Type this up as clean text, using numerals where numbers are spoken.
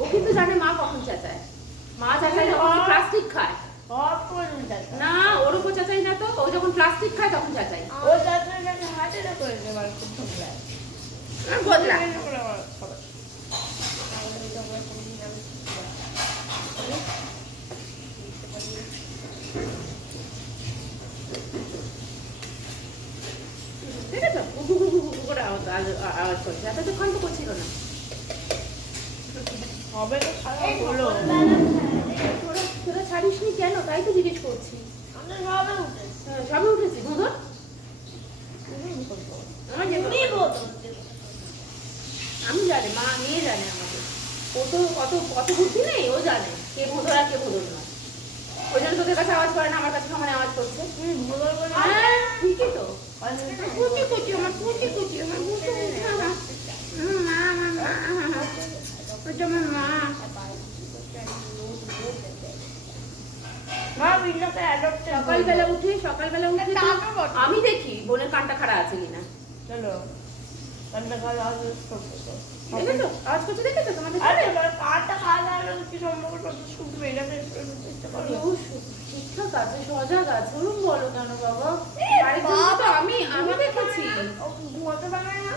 ও কিন্তু জানে মা কখন চেঁচায়। মা চেঁচায় যখন প্লাস্টিক খায়। না ওর উপর চেঁচাই না তো, ও যখন প্লাস্টিক খায় তখন চেঁচাই। ও চেঁচায় না হাতে না করে দেবে আর খুব ঝগড়ায়। বদলা ঠিক আছে, গুগু গুগু গুগু করে আওয়াজ করছে, এতক্ষণ তো করছিল না। হবে তো খারাপ হলো। তোরা ছাড়িস নি কেন, তাই তো জিজ্ঞেস করছি। সবে উঠেছি ধর। আমি জানি, মা মেয়ে জানে আমাকে, ও তো কত কত বুদ্ধি নেই, ও জানে কে ভোদর আর কে ভোদর নয়। ওই জন্য তোদের কাছে আওয়াজ করে না, আমার কাছে সমানে আওয়াজ করছে। হ্যাঁ ঠিকই তো, কুচি কুচি আমার কুচি কুচি আমার কুচি মা মা মা আমার মা। সকালবেলা উঠে আমি দেখি বোনের কানটা খাড়া আছে কিনা। চলো কানটা খাওয়া আওয়াজ করতে তো দেখেছো আওয়াজ করছে, দেখেছো তোমাদের? আরে কানটা খাওয়া কি সম্ভব করতে শুনবে এটা ঠিকঠাক আছে, সজাগ আছে, ওরকম বলো কেন বাবা? আমি দেখেছি ঘুমাতে পারে না।